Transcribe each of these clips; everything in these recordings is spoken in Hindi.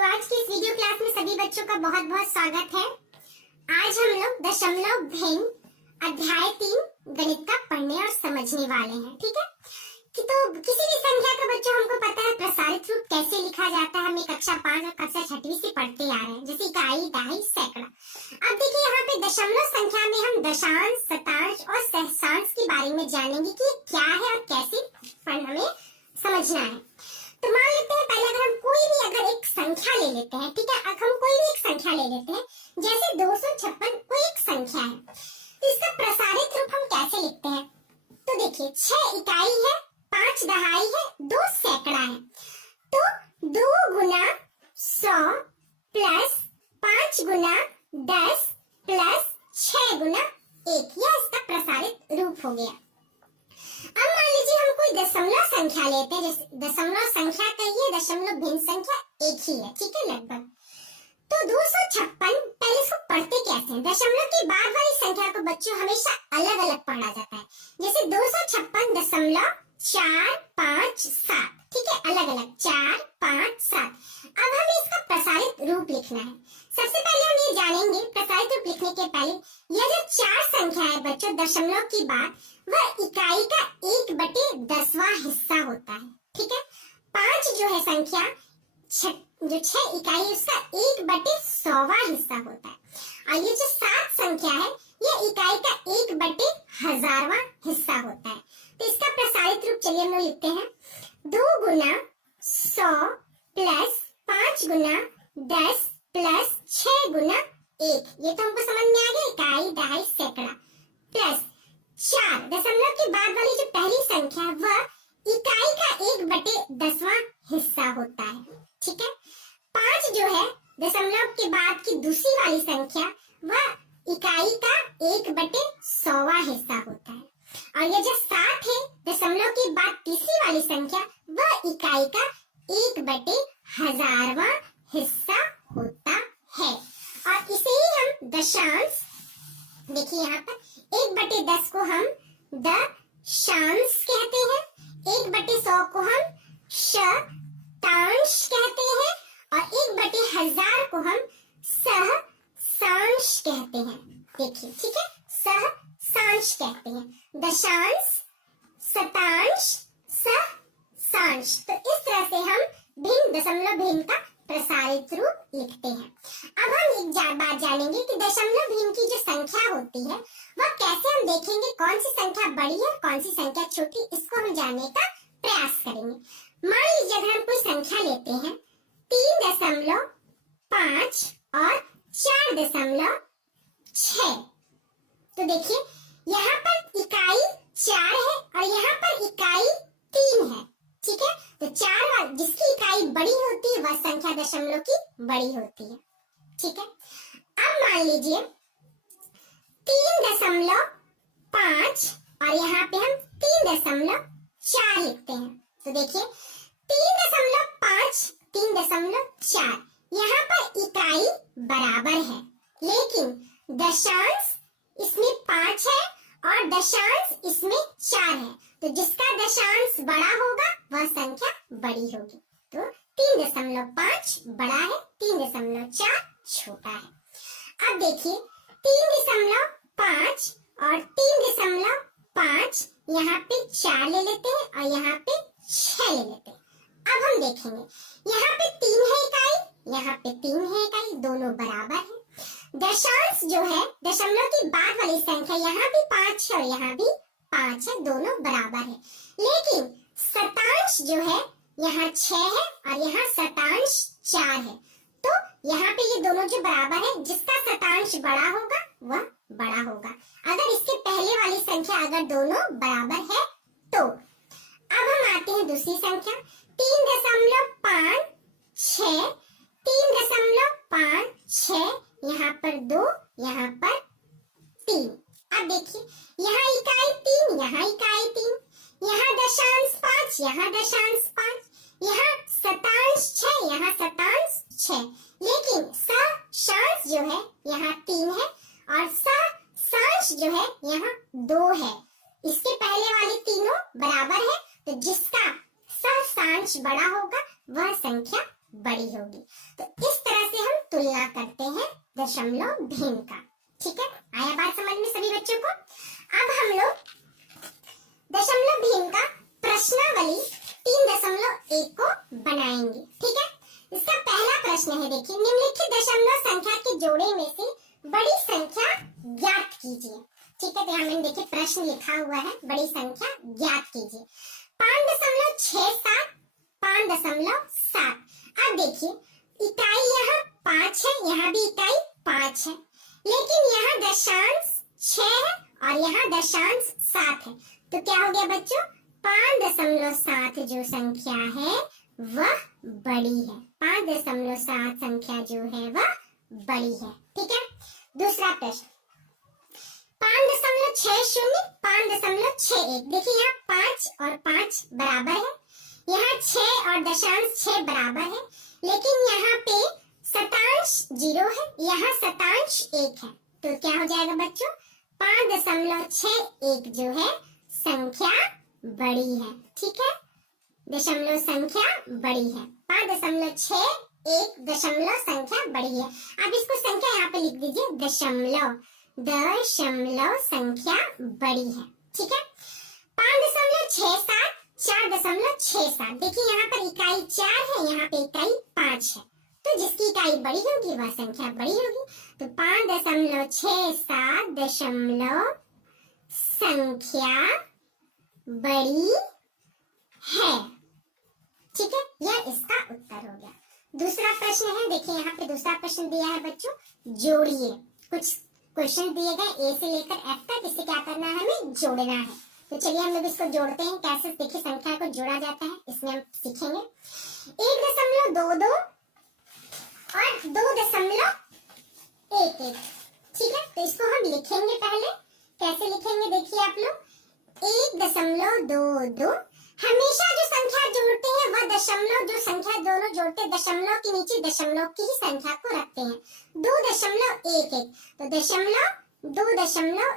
तो आज की इस वीडियो क्लास में सभी बच्चों का बहुत बहुत स्वागत है। आज हम लोग दशमलव भिन्न अध्याय 3 गणित का पढ़ने और समझने वाले हैं। ठीक है कि तो किसी भी संख्या का बच्चों हमको पता है प्रसारित रूप कैसे लिखा जाता है। हम कक्षा 5 और कक्षा 6वीं से पढ़ते आ रहे हैं, जैसे इकाई, दहाई, सैकड़ा। अब देखिए यहाँ पे दशमलव संख्या में हम दशांश, शतांश और सहस्रांश के बारे में जानेंगे कि क्या है और कैसे हमें समझना है। तो मान लेते हैं पहले अगर हम कोई भी एक संख्या ले लेते हैं, ठीक है, अगर हम कोई भी एक संख्या ले लेते हैं, जैसे 256 कोई एक संख्या है, तो इसका प्रसारित रूप हम कैसे लिखते हैं? तो देखिए 6 इकाई है, 5 दहाई है, 2 सैकड़ा है। तो 2 गुना 100 प्लस 5 गुना 10 प्लस 6 गुना 1, यह इसका प्रसारित रूप हो गया। अब मान लीजिए हम कोई दशमलव संख्या लेते हैं, जैसे दशमलव संख्या कहिए, दशमलव भिन्न संख्या एक ही है, ठीक है, लगभग। तो 256 पहले इसको पढ़ते कैसे हैं? दशमलव के बाद वाली संख्या को बच्चों हमेशा अलग अलग पढ़ा जाता है, जैसे 256.457, ठीक है, अलग अलग 4 5 7। अब हमें इसका प्रसारित रूप लिखना है। सबसे पहले हम ये जानेंगे प्रसारित रूप लिखने के पहले यह जो 4 संख्या है बच्चों दशमलव के बाद, वह इकाई का 1/10वां हिस्सा होता है, ठीक है। 5 जो है संख्या, जो 6 इकाई है उसका 1/100वां हिस्सा होता है। और ये जो 7 संख्या है यह इकाई का 1/1000वां हिस्सा होता है। तो इसका प्रसारित रूप चलिए हम लोग लिखते हैं, 2 गुना 100 प्लस 5 गुना 10 प्लस 6 गुना 1, ये तो हमको समझ में आ गया, इकाई, दहाई, सैकड़ा, प्लस 4 दशमलव के बाद वाली जो पहली संख्या है वह इकाई का 1/10वां हिस्सा होता है, ठीक है। 5 जो है दशमलव के बाद की दूसरी वाली संख्या, वह इकाई का 1/100वां हिस्सा होता है। और ये जो 7 है दशमलव के बाद तीसरी वाली संख्या, वह इकाई का 1/1000वां हिस्सा होता है। और इसे ही हम दशांश, देखिए यहाँ पर 1/10 को हम दशांश कहते हैं, 1/100 को हम शतांश कहते हैं, और 1/1000 को हम सहस्रांश कहते हैं। देखिए, ठीक है, सहस्रांश कहते हैं, दशांश, शतांश, सहस्रांश। तो इस तरह से हम भिन्न दशमलव भिन्न का प्रसारित रूप लिखते हैं। अब हम एक बात जानेंगे कि दशमलव भिन्न की जो संख्या होती है वह कैसे हम देखेंगे, कौन सी संख्या बड़ी है कौन सी संख्या छोटी, इसको हम जानने का प्रयास करेंगे। मान लीजिए अगर हम कोई संख्या लेते हैं 3.5 और 4.6, तो देखिए यहाँ पर इकाई 4 है और यहाँ पर इकाई 3 है, ठीक है। तो 4 जिसकी इकाई बड़ी होती है वह संख्या दशमलव की बड़ी होती है, ठीक है। अब मान लीजिए 3.5 और यहाँ पे हम 3.4 लिखते हैं। तो देखिए 3.5 3.4, यहाँ पर इकाई बराबर है, लेकिन दशांश इसमें 5 है और दशांश इसमें 4 है। तो जिसका दशांश बड़ा होगा वह संख्या बड़ी होगी। तो 3.5 बड़ा है, 3.4 छोटा है। अब देखिए 3.5 और 3.5, यहाँ पे 4 ले लेते हैं और यहाँ पे 6 ले लेते हैं। अब हम देखेंगे यहाँ पे 3 है इकाई, यहाँ पे 3 है इकाई, दोनों बराबर है। दशांश जो है दशमलव के बाद वाली संख्या, यहाँ भी 5 है और यहाँ भी 5 है, दोनों बराबर है। लेकिन शतांश जो है यहाँ 6 है और यहाँ शतांश 4 है। तो यहाँ पे ये दोनों जो बराबर है, जिसका शतांश बड़ा होगा वह बड़ा होगा। अगर इसके पहले वाली संख्या अगर दोनों बराबर है तो। अब हम आते हैं दूसरी संख्या 3.56, 3.56, यहाँ पर 2, यहाँ पर 3। अब देखिए यहाँ इकाई 3, यहाँ इकाई 3, यहाँ दशांश 5, यहाँ दशांश 5, यहाँ शतांश 6, यहाँ शतांश 6। लेकिन सहस्रांश जो है यहाँ 3 है और सहस्रांश जो है यहाँ 2 है। इसके पहले वाले तीनों बराबर है, तो जिसका सहस्रांश बड़ा होगा वह संख्या बड़ी बड़ी होगी। तो इस तरह से हम तुलना करते हैं दशमलव भिन्न का। ठीक है, आया बात समझ में सभी बच्चों को? अब हम लोग दशमलव भिन्न का प्रश्नावली 3.1 को बनाएंगे। ठीक है, इसका पहला प्रश्न है, देखिए, निम्नलिखित दशमलव संख्या के जोड़े में से बड़ी संख्या ज्ञात कीजिए। ठीक है, तो यहाँ मैंने देखिए प्रश्न लिखा हुआ है, बड़ी संख्या ज्ञात कीजिए। 5.67, 5.7। अब देखिए इकाई यहाँ 5 है, यहाँ भी इकाई 5 है, लेकिन यहाँ दशांश 6 है और यहाँ दशांश 7 है। तो क्या हो गया बच्चों? 5.7 जो संख्या है वह बड़ी है। 5.7 संख्या जो है वह बड़ी है। ठीक है, दूसरा प्रश्न 5.60, 5.61। देखिए यहाँ 5 और 5 बराबर है, यहाँ 6 और दशांश 6 बराबर है, लेकिन यहाँ पे शतांश 0 है, यहाँ शतांश 1 है। तो क्या हो जाएगा बच्चों? 5.61 जो है संख्या बड़ी है। ठीक है, दशमलव संख्या बड़ी है। 5.61 दशमलव संख्या बड़ी है। अब इसको संख्या यहाँ पे लिख दीजिए, दशमलव संख्या बड़ी है। ठीक है, 5.67, 4.67। देखिए यहाँ पर इकाई 4 है, यहाँ पे इकाई 5 है, तो जिसकी इकाई बड़ी होगी वह संख्या बड़ी होगी। तो 5.67 दशमलव संख्या बड़ी है। ठीक है, यह इसका उत्तर हो गया। दूसरा प्रश्न है, देखिए यहाँ पे दूसरा प्रश्न दिया है बच्चों, जोड़िए। कुछ क्वेश्चन दिए गए ए से लेकर एफ तक, इसे क्या करना है? हमें जोड़ना है। तो चलिए हम लोग इसको जोड़ते हैं। कैसे? देखिए संख्या को जोड़ा जाता है, इसमें हम सीखेंगे। 1.22 और 2.11। ठीक है, तो इसको हम लिखेंगे पहले। कैसे लिखेंगे देखिए आप लोग, 1.22। हमेशा जो संख्या जोड़ते हैं वह दशमलव, जो संख्या दोनों जोड़ते हैं दशमलव के नीचे दशमलव की ही संख्या को रखते हैं। 2.11, तो दशमलव 2.11,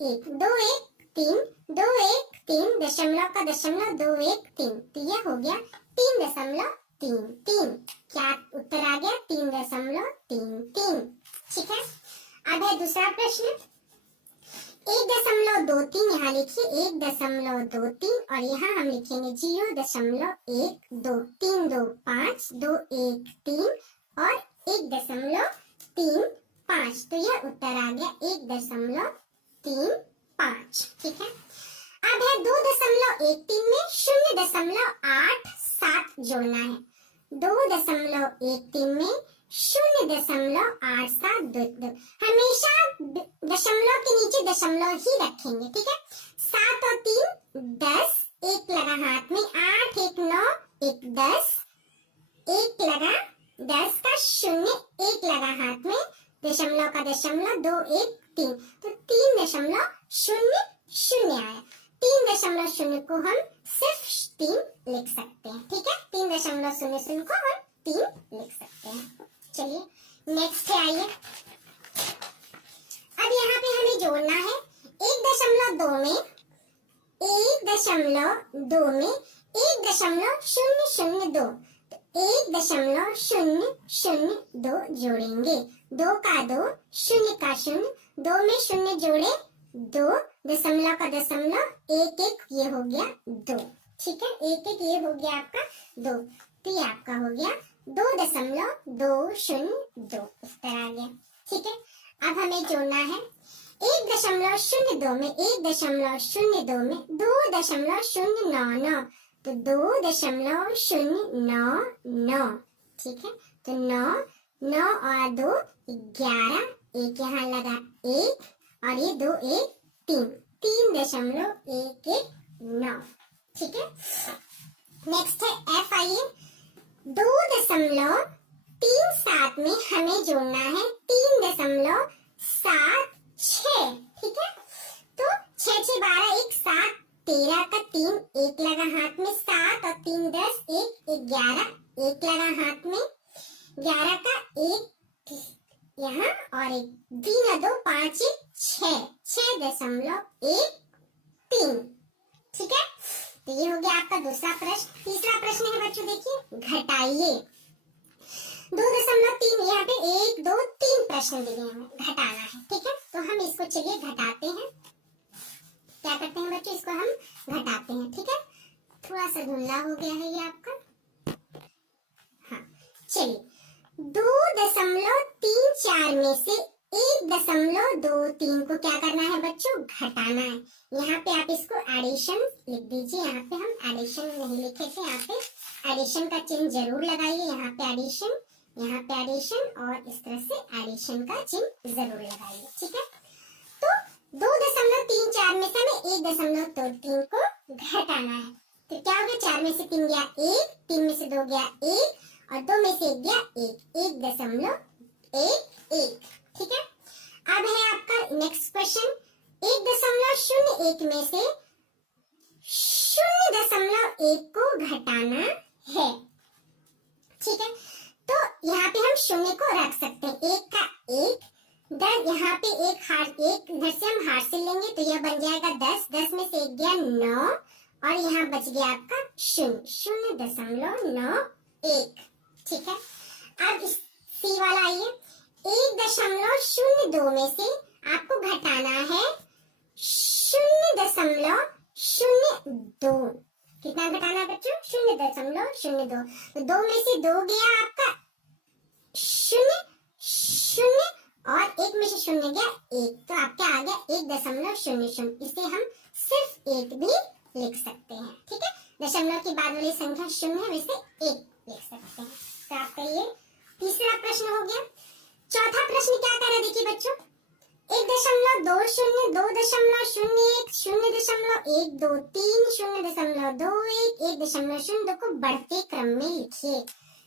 213, 213 दशमलव का दशमलव 213, तो यह हो गया 3.33। क्या उत्तर आ गया? 3.33। ठीक है, अब है दूसरा प्रश्न, 1.23 यहाँ लिखिए, 1.23 और यहाँ हम लिखेंगे 0.12, 3 2 5, 2 1 3 और 1.35। तो यह उत्तर आ गया 1.35। ठीक है, अब है 2.13 में 0.87 जोड़ना है। 2.13 में 0.8722। हमेशा दशमलव के नीचे दशमलव ही रखेंगे। ठीक है, 7 और 3 10, 1 लगा हाथ में, 8 1 9, 1 10, 1 लगा, 10 का 0, 1 लगा हाथ में, दशमलव का दशमलव 2 1 3, तो 3.00 आया। 3.00 को हम सिर्फ 3 लिख सकते हैं। ठीक है, 3.00 को हम 3 लिख सकते हैं। चलिए नेक्स्ट है, आइए अब यहाँ पे हमें जोड़ना है 1.2 में 1.002, तो 1.002 जोड़ेंगे। 2 का 2, 0 का 0, 2 में 0 जोड़े 2, दशमलव का दशमलव 1 1, ये हो गया 2। ठीक है, 1 1 ये हो गया आपका 2, तो ये आपका हो गया 2.202 उत्तर आ गया। ठीक है, अब हमें जोड़ना है 1.02 में 1.02 में 2.099, तो 2.099। ठीक है, तो 9 9 और 2 11, 1 यहाँ लगा 1 और ये 2 1 3, 3.119। ठीक है, नेक्स्ट है एफ। आइए 2.37 में हमें जोड़ना है 3.76। ठीक है, तो 6 6 12, 1 7, 13 का 3, 1 लगा हाथ में, 7 और 3 10, 1 11, 1 लगा हाथ में, 11 का 1 यहाँ और 1, 3 और 2 5 1 6, 6.13। ठीक है, तो ये हो गया आपका दूसरा प्रश्न। तीसरा प्रश्न है बच्चों, देखिए घटाइए। यहाँ पे 1 2 3 प्रश्न दिए हैं, घटाना है, ठीक है। तो हम इसको चलिए घटाते हैं। क्या करते हैं बच्चों, इसको हम घटाते हैं, ठीक है। थोड़ा सा धुंधला हो गया है ये आपका। हाँ चलिए, 2.34 में से 1.23 को क्या करना है बच्चों, घटाना है। यहाँ पे आप इसको एडिशन लिख दीजिए। यहाँ पे हम एडिशन नहीं लिखे थे, यहाँ पे एडिशन का चिन्ह जरूर लगाइए। यहाँ पे एडिशन, यहाँ पे एडिशन, और इस तरह से एडिशन का चिन्ह जरूर लगाइए, ठीक है। तो 2.34 में से हमें 1.23 को घटाना है। तो क्या हो गया, 4 में से 3 गया 1, 3 में से 2 गया 1, और 2 में से 1 गया 1, 1.11, ठीक है। अब है आपका नेक्स्ट क्वेश्चन, 1.01 में से 0.1 को घटाना है, ठीक है। तो यहाँ पे हम शून्य को रख सकते हैं, 1 का 1, 10, यहाँ पे एक इधर से हम हार से लेंगे तो यह बन जाएगा 10, 10 में से 1 गया 9, और यहाँ बच गया आपका 0.91, ठीक है। अब इस सी वाला आइए, 1.02 में से आपको घटाना है 0.02। कितना घटाना है बच्चों, 0.02। तो 2 में से 2 गया आपका 0, 0, और 1 में से 0 गया 1, तो आपका आ गया 1.00। इसे हम सिर्फ 1 भी लिख सकते हैं, ठीक है। दशमलव के बाद वाली संख्या 0 है, वैसे 1 लिख सकते हैं। तो आपका ये तीसरा प्रश्न हो गया। चौथा प्रश्न क्या कर रहा है, देखिए बच्चों, 1.20, 2.01, 0.123, 0.21, 1.02 को बढ़ते क्रम में लिखिए।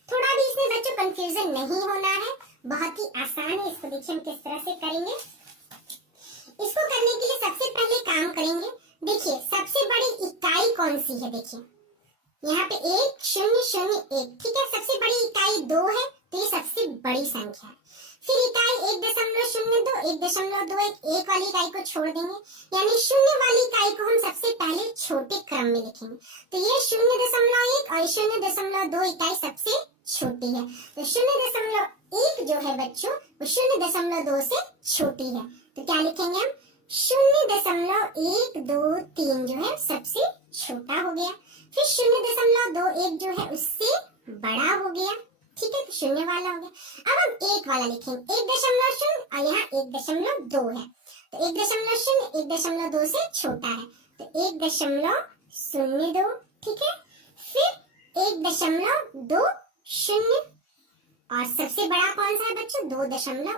थोड़ा भी इसमें बच्चों कंफ्यूजन नहीं होना है, बहुत ही आसान है। इसको देखिए हम किस तरह से करेंगे। इसको करने के लिए सबसे पहले काम करेंगे, देखिए सबसे बड़ी इकाई कौन सी है, देखिए यहाँ पे 1.001, ठीक है। सबसे बड़ी इकाई 2 है, तो ये सबसे बड़ी संख्या है। फिर इकाई 1.02, 1.21, एक वाली इकाई को छोड़ देंगे, यानी 0 वाली इकाई को हम सबसे पहले छोटे क्रम में लिखेंगे। तो ये 0.1 और 0.2 इकाई सबसे छोटी है, तो 0.1 जो है बच्चों वो 0.2 से छोटी है। तो क्या लिखेंगे हम, 0.123 जो है सबसे छोटा हो गया। फिर 0.21 जो है उससे बड़ा हो गया, ठीक है, तो 0 वाला हो गया। अब हम 1 वाला लिखेंगे, 1.0 और यहाँ 1.2 है, तो 1.0 1.2 से छोटा है, तो 1.02, ठीक है। फिर 1.20 और सबसे बड़ा कौन सा है बच्चों, 2.01,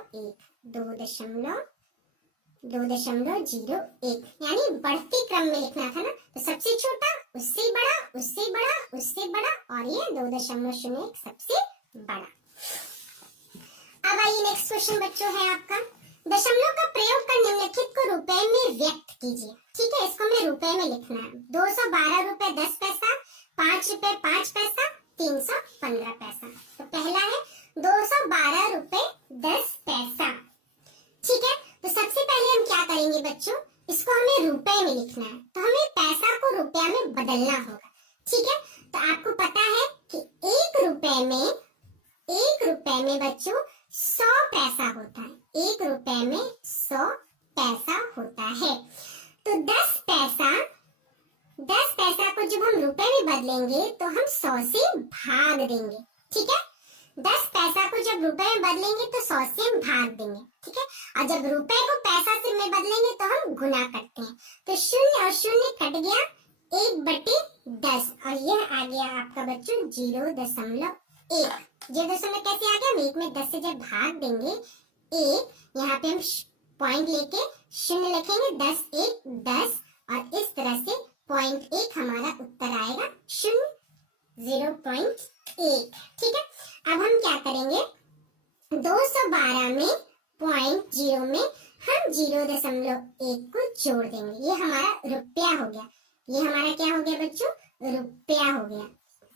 यानी बढ़ते क्रम में लिखना था ना, तो सबसे छोटा, उससे बड़ा, उससे बड़ा, उससे बड़ा, और ये 2.01 सबसे बड़ा। अब आइए नेक्स्ट क्वेश्चन बच्चों है आपका, दशमलव का प्रयोग कर निम्नलिखित को रुपए में व्यक्त कीजिए, ठीक है। इसको हमें रुपए में लिखना है। 212 रुपए 10 पैसा, 5 रुपए 5 पैसा, 315 पैसा। तो पहला है 212 रुपए 10 पैसा, ठीक है। तो सबसे पहले हम क्या करेंगे बच्चों, इसको हमें रुपए में लिखना है, तो हमें पैसा को रुपया में बदलना होगा, ठीक है। तो आपको पता है कि 1 रुपए में बच्चों 100 पैसा होता है, 1 रुपए में 100 पैसा होता है। तो 10 पैसा को जब हम रुपए में बदलेंगे तो हम 100 से भाग देंगे, ठीक है। 10 पैसा को जब रुपए में बदलेंगे तो 100 से हम भाग देंगे, ठीक है। और जब रुपए को पैसा से में बदलेंगे तो हम गुना करते हैं, तो 0 और 0 कट गया, 1/10, और यह आ गया आपका बच्चों 0.1। ये दशमलव कैसे आ गया, हम 1 में 10 से जब भाग देंगे 1, यहाँ पे हम पॉइंट लेके 0 लिखेंगे, 10 1 10, और इस तरह से 0.1 हमारा उत्तर आएगा 0.1, ठीक है। अब हम क्या करेंगे, 212 में 0.0 में हम 0.1 को जोड़ देंगे, ये हमारा रुपया हो गया। ये हमारा क्या हो गया बच्चों, रुपया हो गया,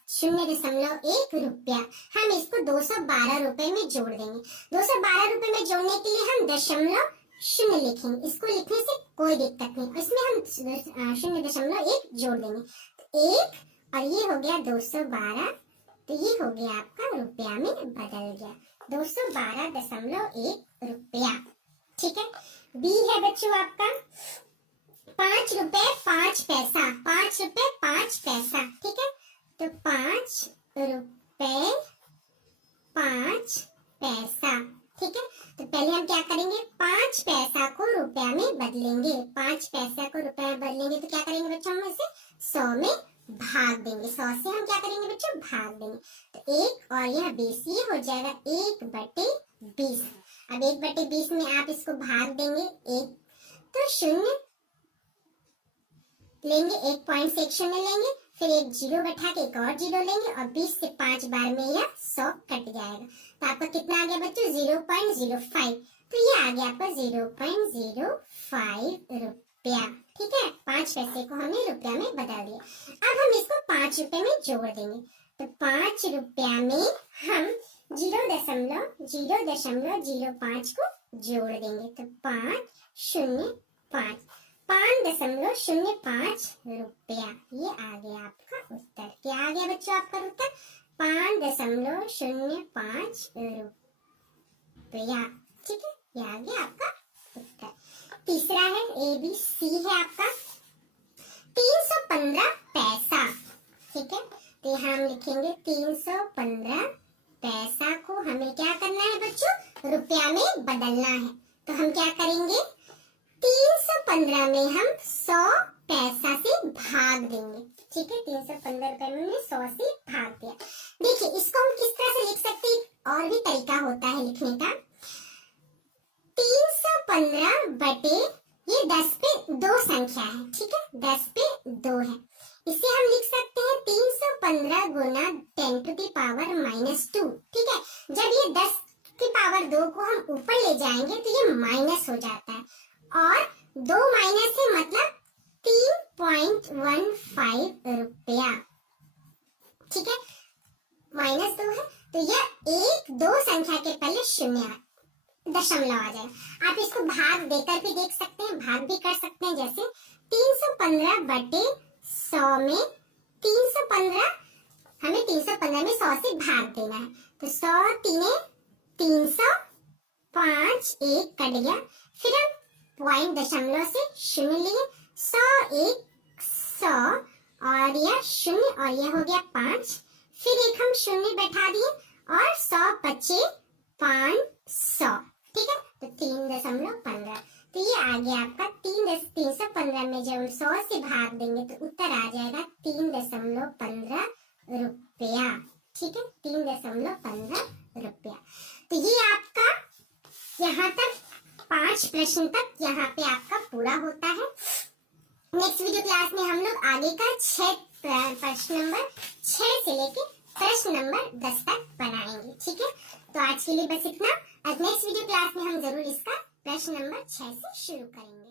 0.1 रुपया। हम इसको 212 रुपए में जोड़ देंगे। 212 रुपए में जोड़ने के लिए हम 0.0 लिखेंगे, इसको लिखने से कोई दिक्कत नहीं, इसमें हम 0.1 जोड़ देंगे, तो 1 और ये हो गया 212, तो ये हो गया आपका रुपया में बदल गया। 212.1 रुपया। ठीक है। बी है बच्चों आपका 5 रुपए 5 पैसा, 5 रुपए 5 पैसा। ठीक है, तो 5 रुपए 5 पैसा। ठीक है, तो पहले हम क्या करेंगे, 5 पैसा को रुपया में बदलेंगे। 5 पैसा को रुपया में बदलेंगे तो क्या करेंगे बच्चों, हम इसे 100 में भाग देंगे। 100 से हम क्या करेंगे बच्चों, भाग देंगे। तो 1 और यह 20, ये हो जाएगा 1/20। अब 1/20 में आप इसको भाग देंगे, 1 तो 0 लेंगे, 1 पॉइंट से 1 शून्य लेंगे, फिर एक 0 बैठा के एक और 0 लेंगे और 20 से 5 बार में यह 100 कट जाएगा। तो आपका कितना आ गया बच्चों, 0.05। तो ये आ गया आपका 0.05 रुपया। ठीक है, 5 पैसे को हमने रुपया में बदल दिया। अब हम इसको 5 रुपए में जोड़ देंगे। तो 5 रुपया में हम 0.05 को जोड़ देंगे। तो 505 5.05 रुपया। ये आ गया आपका उत्तर। क्या आ गया बच्चों आपका उत्तर, 5.05 रुपया। ठीक है, ये आ गया आपका उत्तर। तीसरा है ABC है आपका 315 पैसा। ठीक है, तो यहाँ हम लिखेंगे 315 पैसा को हमें क्या करना है बच्चों, रुपया में बदलना है। तो हम क्या करेंगे, 315 में हम 100 पैसा से भाग देंगे। ठीक है, 315 रुपए में 100 से भाग दिया। देखिए इसको हम किस तरह से लिख सकते हैं, और भी तरीका होता है लिखने का। 315 बटे ये 10 पे 2 संख्या है। ठीक है, 10 पे 2 है, इसे हम लिख सकते हैं 315 गुना 10⁻²। ठीक है, जब ये 10⁻² को हम ऊपर ले जाएंगे तो ये माइनस हो जाता है, और 2 माइनस है मतलब 3.15 रुपया। ठीक है, -2 है तो यह 1-2 संख्या के पहले शून्य दशमलव आ जाए। आप इसको भाग देकर भी देख सकते हैं, भाग भी कर सकते हैं। जैसे 315 बटे 100 में 315, हमें 315 में 100 से भाग देना है। तो 100 3 300, 5 1 कट गया, फिर हम पॉइंट दशमलव से शून्य लिए, 100 1 100 और यह शून्य और यह हो गया 5, फिर एक हम शून्य बैठा दिए और 100 बचे 500। ठीक है, तो 3.15। तो ये आ गया आपका 315 में जब हम 100 से भाग देंगे तो उत्तर आ जाएगा 3.15 रुपया। ठीक है, 3.15 रुपया। तो ये आपका यहाँ तक 5 प्रश्न तक यहाँ पे आपका पूरा होता है। नेक्स्ट वीडियो क्लास में हम लोग आगे का 6 प्रश्न नंबर 6 से लेके प्रश्न नंबर 10 तक बनाएंगे। ठीक है, तो आज के लिए बस इतना। आज नेक्स्ट वीडियो क्लास में हम जरूर इसका प्रश्न नंबर 6 से शुरू करेंगे।